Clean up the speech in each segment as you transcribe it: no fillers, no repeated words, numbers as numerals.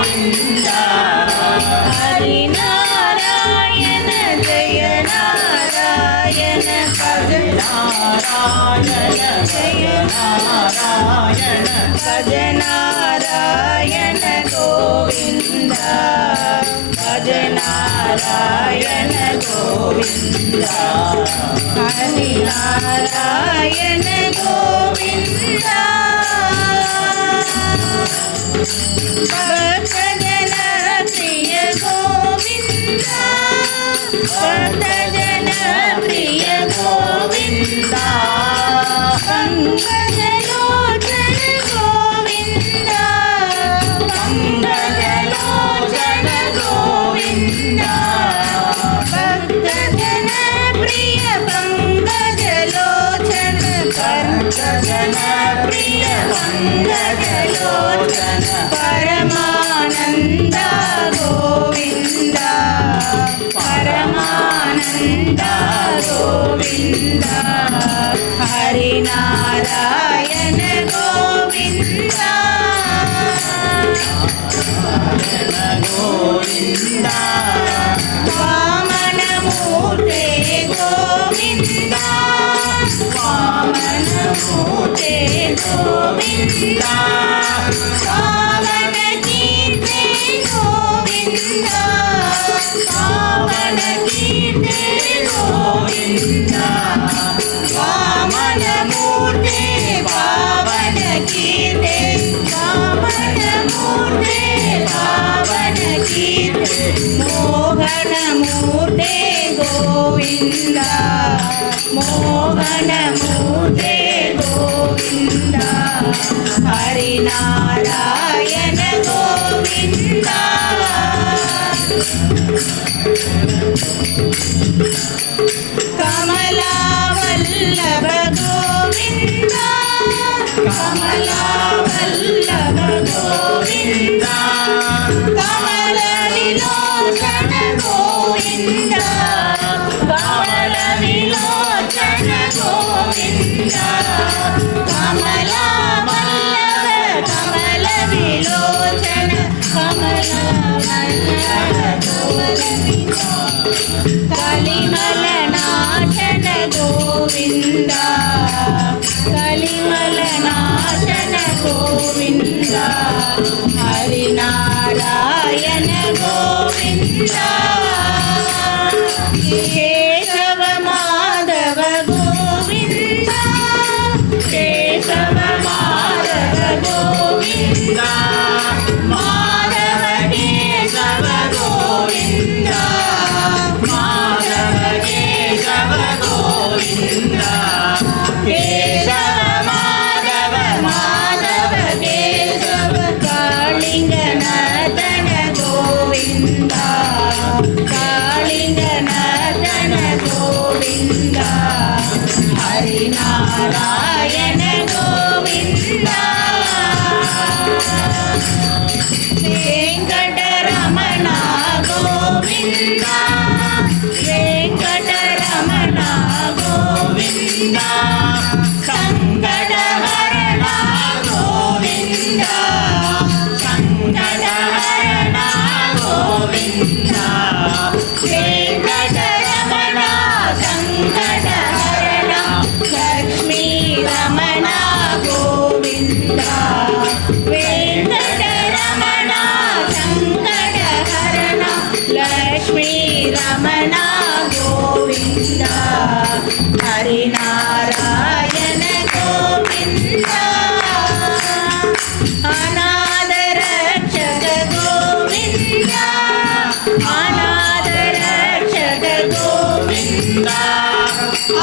गोविन्द हरि नारायण जय नारायण भज नारायण जय नारायण भज नारायण गोविन्द भज नारायण गोविन्द हरि नारायण गोविन्द भक्तजन प्रिय गोविन्द भक्तजन प्रिय गोविन्द पंकजलोचन गोविन्द पंकजलोचन गोविन्द भक्तजन प्रिय पंकजलोचन भक्तजन प्रिय पंकजलोचन परमानंद गोविन्द परमानंद गोविन्द हरि नारायण गोविन्द गोविन्द वामन मूर्ते गोविन्द वामन मूर्ते गोविन्द पावन कीर्ते गोविन्द पावन कीर्ते गोविन्द वामन मूर्ते पावन कीर्ते वामन मूर्ते पावन कीर्ते मोहन मूर्ते गोविन्द मोहन मूर्ते गोविन्द हरि नारायण गोविन्द कमला वल्लभ गोविन्द कमला वल्लभ गोविन्द कमल विलोचन गोविन्द कमल विलोचन गोविन्द कमला वल्लभ कमल विलोचन कमला वल्लभ कलिमल नाशन गोविन्द कलिमल नाशन गोविन्द हरि नारायण गोविन्द केशव माधव गोविन्द केशव माधव गोविन्द माधव केशव गोविन्द माधव केशव गोविन्द केशव माधव माधव केशव कालिंगनाथन गोविन्द कालिंगनाथन गोविन्द हरि नारायण गोविन्द वेंकटरमण गोविन्द वेंकटरमण गोविन्द संकटहरण गोविन्द संकटहरण गोविन्द वेंकटरमण संकटहरण लक्ष्मी रमण गोविन्द वेंकटरमण संकटहरण लक्ष्मी रमण गोविन्द हरि नारायण गोविन्द अनाथ रक्षक गोविन्द अनाथ रक्षक गोविन्द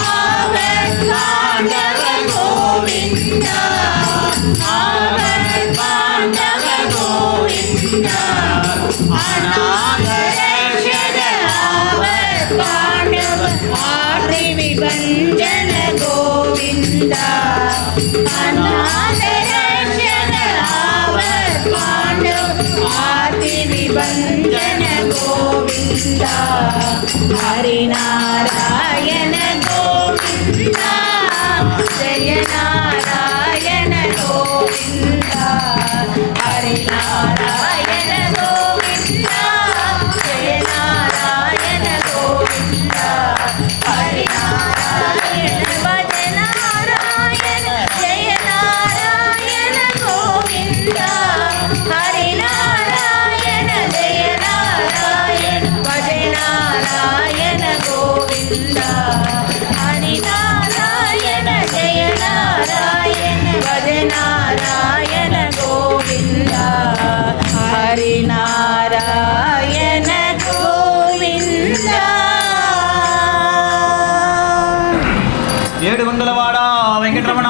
आवत बांधव गोविन्द आवत बांधव गोविन्द अनाथ रक्षक आवत बांधव आर्ति विभंजन गोविन्द अनाथ रक्षक आवत बांधव आर्ति विभंजन गोविन्द हरि नारायण गोविन्द जय नारायण गोविन्द हरि नारायण ఏడుగుందలవాడ వెంకటరమణ